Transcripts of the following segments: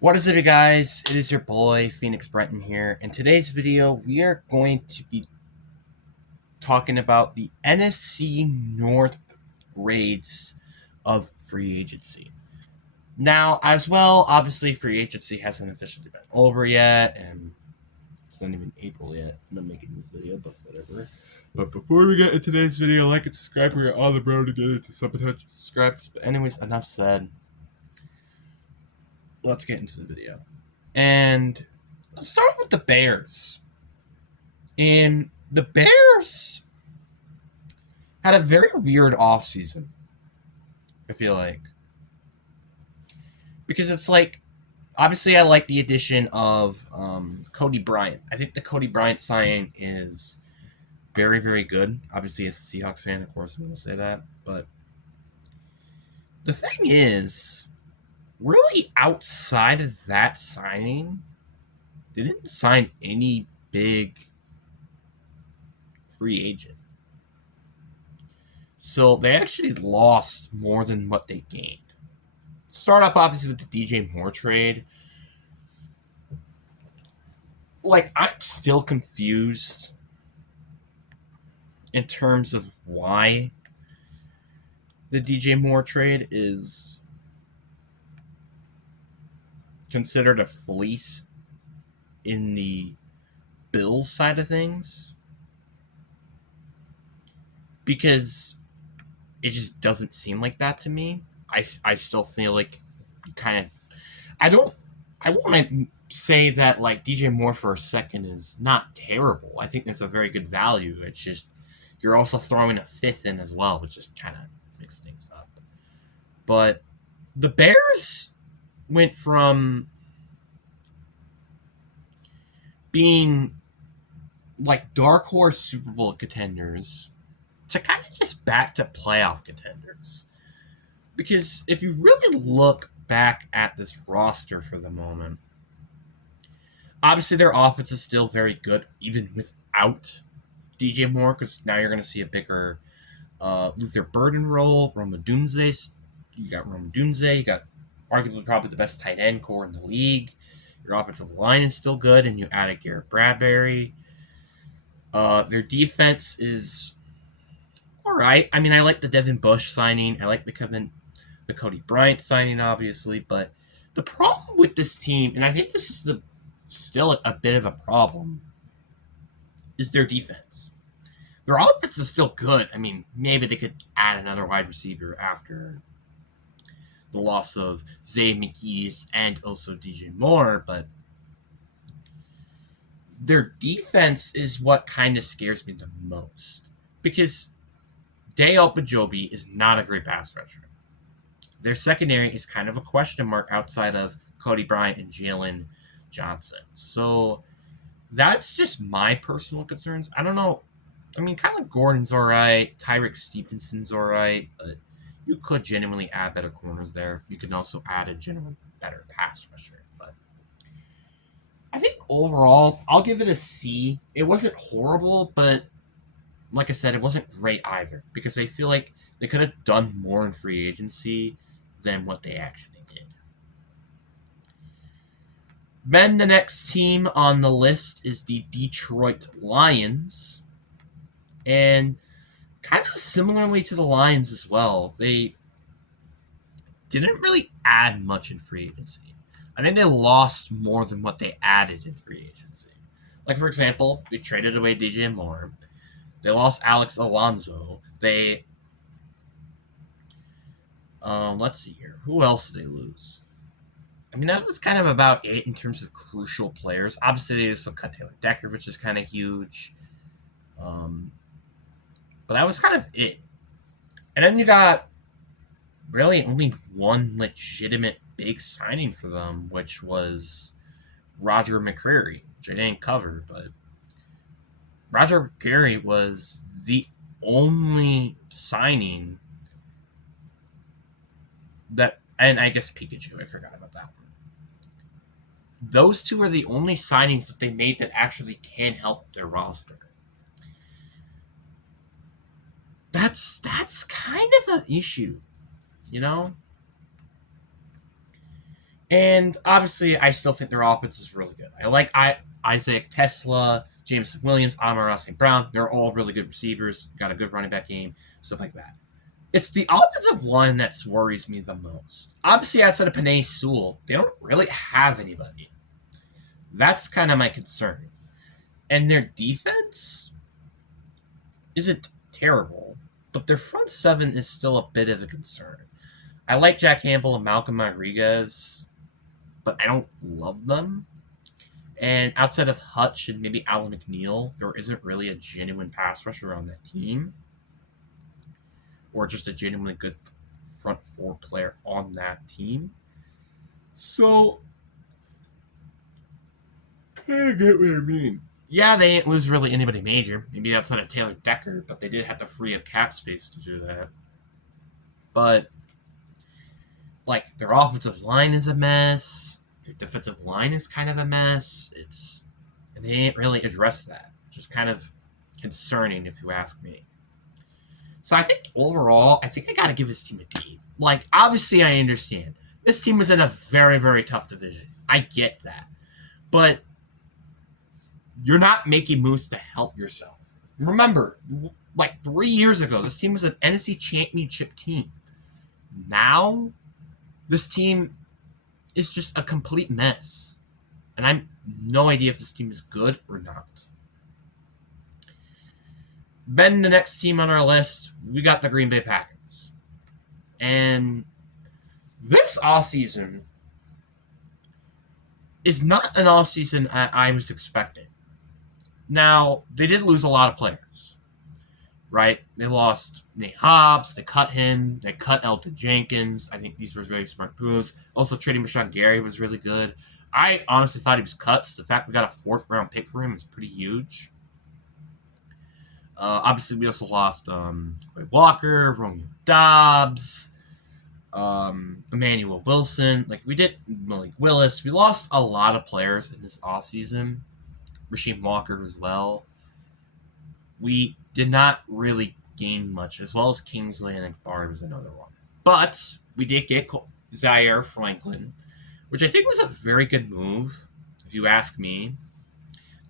What is it, guys? It is your boy Phoenix Brenton here. In today's video, we are going to be talking about the NFC North grades of free agency. Now, as well, obviously, free agency hasn't officially been over yet, and it's not even April yet. I'm making this video, but whatever. But before we get into today's video, like and subscribe. We're on the road to get into some potential subscribers. But anyways, enough said. Let's get into the video. And let's start with the Bears. And the Bears had a very weird offseason, I feel like. Because it's like, obviously, I like the addition of Cody Bryant. I think the Cody Bryant signing is very, very good. Obviously, as a Seahawks fan, of course, I'm going to say that. But the thing is, really outside of that signing, they didn't sign any big free agent. So they actually lost more than what they gained. Start up obviously with the DJ Moore trade. Like, I'm still confused in terms of why the DJ Moore trade is considered a fleece in the Bills side of things. Because it just doesn't seem like that to me. I still feel like you kind of... I want to say that, like, DJ Moore for a second is not terrible. I think that's a very good value. It's just you're also throwing a fifth in as well, which just kind of mixes things up. But the Bears went from being like dark horse Super Bowl contenders to kind of just back to playoff contenders. Because if you really look back at this roster for the moment, obviously their offense is still very good, even without DJ Moore, because now you're going to see a bigger Luther Burden role. Roma Dunze, you got arguably probably the best tight end core in the league. Your offensive line is still good, and you added Garrett Bradbury. Their defense is all right. I mean, I like the Devin Bush signing. I like the Cody Bryant signing, obviously. But the problem with this team, and I think this is still a bit of a problem, is their defense. Their offense is still good. I mean, maybe they could add another wide receiver after the loss of Zay McKees and also DJ Moore, but their defense is what kind of scares me the most. Because Dale Bajobi is not a great pass rusher. Their secondary is kind of a question mark outside of Cody Bryant and Jalen Johnson. So that's just my personal concerns. I don't know. I mean, Kyler Gordon's all right. Tyreek Stevenson's all right. But you could genuinely add better corners there. You can also add a genuine better pass rusher. But I think overall, I'll give it a C. It wasn't horrible, but like I said, it wasn't great either. Because I feel like they could have done more in free agency than what they actually did. Then the next team on the list is the Detroit Lions. And kind of similarly to the Lions as well, they didn't really add much in free agency. I think they lost more than what they added in free agency. Like, for example, they traded away DJ Moore. They lost Alex Alonso. Let's see here. Who else did they lose? I mean, that was kind of about it in terms of crucial players. Obviously, they still cut Taylor Decker, which is kind of huge. But that was kind of it. And then you got really only one legitimate big signing for them, which was Roger McCreary, which I didn't cover, but Roger McCreary was the only signing that, and I guess Pikachu, I forgot about that one. Those two are the only signings that they made that actually can help their roster. That's kind of an issue, you know? And obviously, I still think their offense is really good. I like Isaac Tesla, Jameson Williams, Amon-Ra St. Brown. They're all really good receivers, got a good running back game, stuff like that. It's the offensive line that worries me the most. Obviously, outside of Panay Sewell, they don't really have anybody. That's kind of my concern. And their defense isn't terrible, but their front seven is still a bit of a concern. I like Jack Campbell and Malcolm Rodriguez, but I don't love them. And outside of Hutch and maybe Alan McNeil, there isn't really a genuine pass rusher on that team, or just a genuinely good front four player on that team. So, I get what I mean. Yeah, they didn't lose really anybody major. Maybe outside of Taylor Decker, but they did have to free up cap space to do that. But, like, their offensive line is a mess. Their defensive line is kind of a mess. And they didn't really address that, which is kind of concerning if you ask me. So I think overall, I think I got to give this team a D. Like, obviously, I understand. This team was in a very, very tough division. I get that. But you're not making moves to help yourself. Remember, like 3 years ago, this team was an NFC Championship team. Now, this team is just a complete mess. And I have no idea if this team is good or not. Then the next team on our list, we got the Green Bay Packers. And this offseason is not an offseason I was expecting. Now, they did lose a lot of players, right? They lost Nate Hobbs, they cut him, they cut Elton Jenkins. I think these were very smart moves. Also, trading Rashawn Gary was really good. I honestly thought he was cut, so the fact we got a 4th-round pick for him is pretty huge. Obviously, we also lost Quay Walker, Romeo Dobbs, Emmanuel Wilson. Like, we did Malik Willis. We lost a lot of players in this offseason. Rasheem Walker as well. We did not really gain much, as well as Kingsley and Akbar was another one. But we did get Zaire Franklin, which I think was a very good move, if you ask me.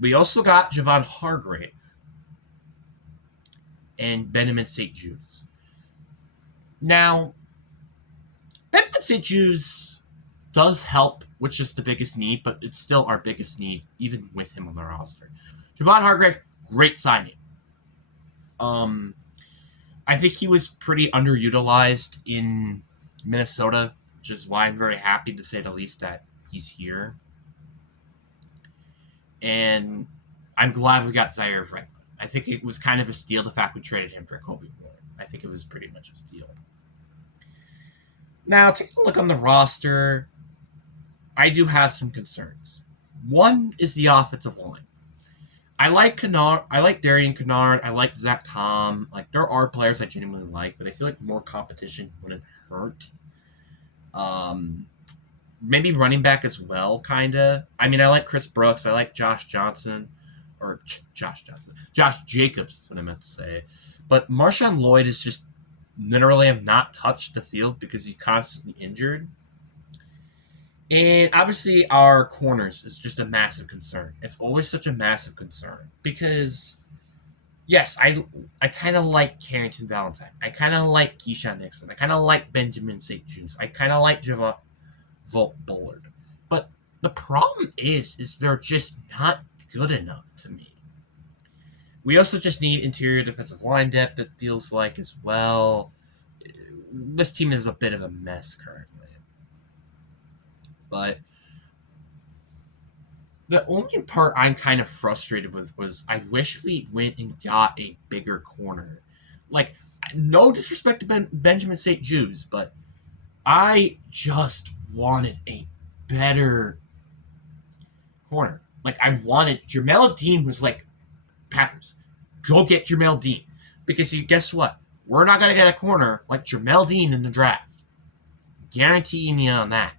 We also got Javon Hargrave and Benjamin St. Jude's. Now, Benjamin St. Jude's does help, which is the biggest need, but it's still our biggest need, even with him on the roster. Javon Hargrave, great signing. I think he was pretty underutilized in Minnesota, which is why I'm very happy, to say the least, that he's here. And I'm glad we got Zaire Franklin. I think it was kind of a steal, the fact we traded him for Kobe Moore. I think it was pretty much a steal. Now, taking a look on the roster, I do have some concerns. One is the offensive line. I like Kennard. I like Darian Kennard. I like Zach Tom. Like, there are players I genuinely like, but I feel like more competition wouldn't hurt. Maybe running back as well, kind of. I mean, I like Chris Brooks. I like Josh Johnson. Or Josh Johnson. Josh Jacobs is what I meant to say. But Marshawn Lloyd is just literally have not touched the field because he's constantly injured. And obviously our corners is just a massive concern. It's always such a massive concern because, yes, I kind of like Carrington Valentine. I kind of like Keyshawn Nixon. I kind of like Benjamin St. Jude's. I kind of like Javon Bullard. But the problem is they're just not good enough to me. We also just need interior defensive line depth, it feels like, as well. This team is a bit of a mess currently. But the only part I'm kind of frustrated with was I wish we went and got a bigger corner. Like, no disrespect to Benjamin St. Jude's, but I just wanted a better corner. Like, I wanted Jamel Dean was like, Packers, go get Jamel Dean. Because guess what? We're not going to get a corner like Jamel Dean in the draft. Guaranteeing you on that.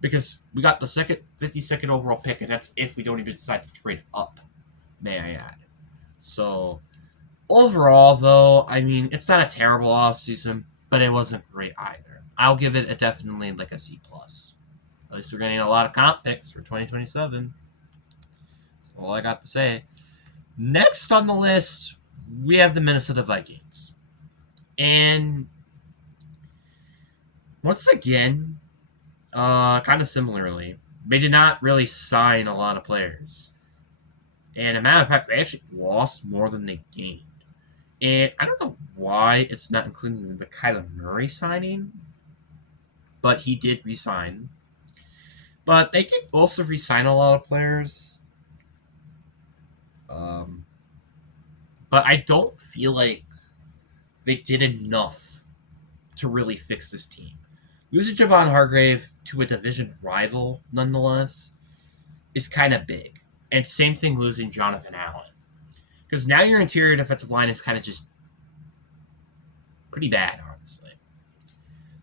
Because we got the 52nd overall pick, and that's if we don't even decide to trade up, may I add. So, overall, though, I mean, it's not a terrible offseason, but it wasn't great either. I'll give it definitely like a C+. At least we're getting a lot of comp picks for 2027. That's all I got to say. Next on the list, we have the Minnesota Vikings. And once again, kind of similarly, they did not really sign a lot of players. And as a matter of fact, they actually lost more than they gained. And I don't know why it's not including the Kyler Murray signing, but he did resign. But they did also resign a lot of players. But I don't feel like they did enough to really fix this team. Losing Javon Hargrave to a division rival, nonetheless, is kind of big. And same thing losing Jonathan Allen. Because now your interior defensive line is kind of just pretty bad, honestly.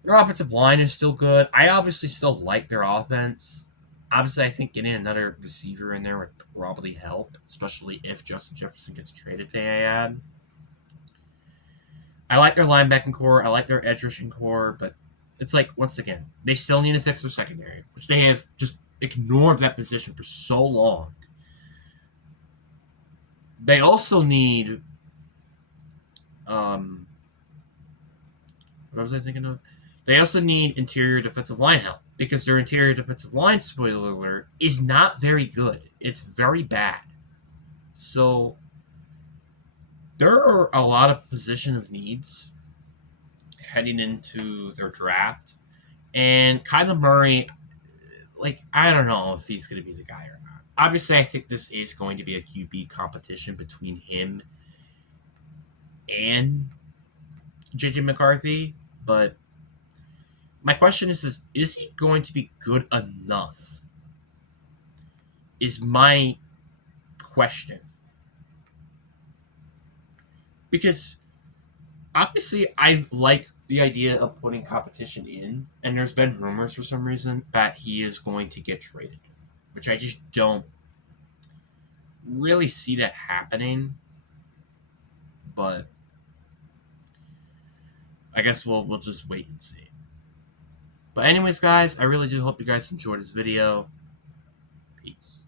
Their offensive line is still good. I obviously still like their offense. Obviously, I think getting another receiver in there would probably help, especially if Justin Jefferson gets traded to AAD. I like their linebacking core. I like their edge rushing core, but it's like, once again, they still need to fix their secondary, which they have just ignored that position for so long. They also need, what was I thinking of? They also need interior defensive line help because their interior defensive line, spoiler alert, is not very good. It's very bad. So there are a lot of position of needs heading into their draft. And Kyler Murray, like, I don't know if he's going to be the guy or not. Obviously, I think this is going to be a QB competition between him and JJ McCarthy. But my question is he going to be good enough? Is my question. Because obviously I like the idea of putting competition in, and there's been rumors for some reason that he is going to get traded, which I just don't really see that happening. But I guess we'll just wait and see. But anyways, guys, I really do hope you guys enjoyed this video. Peace.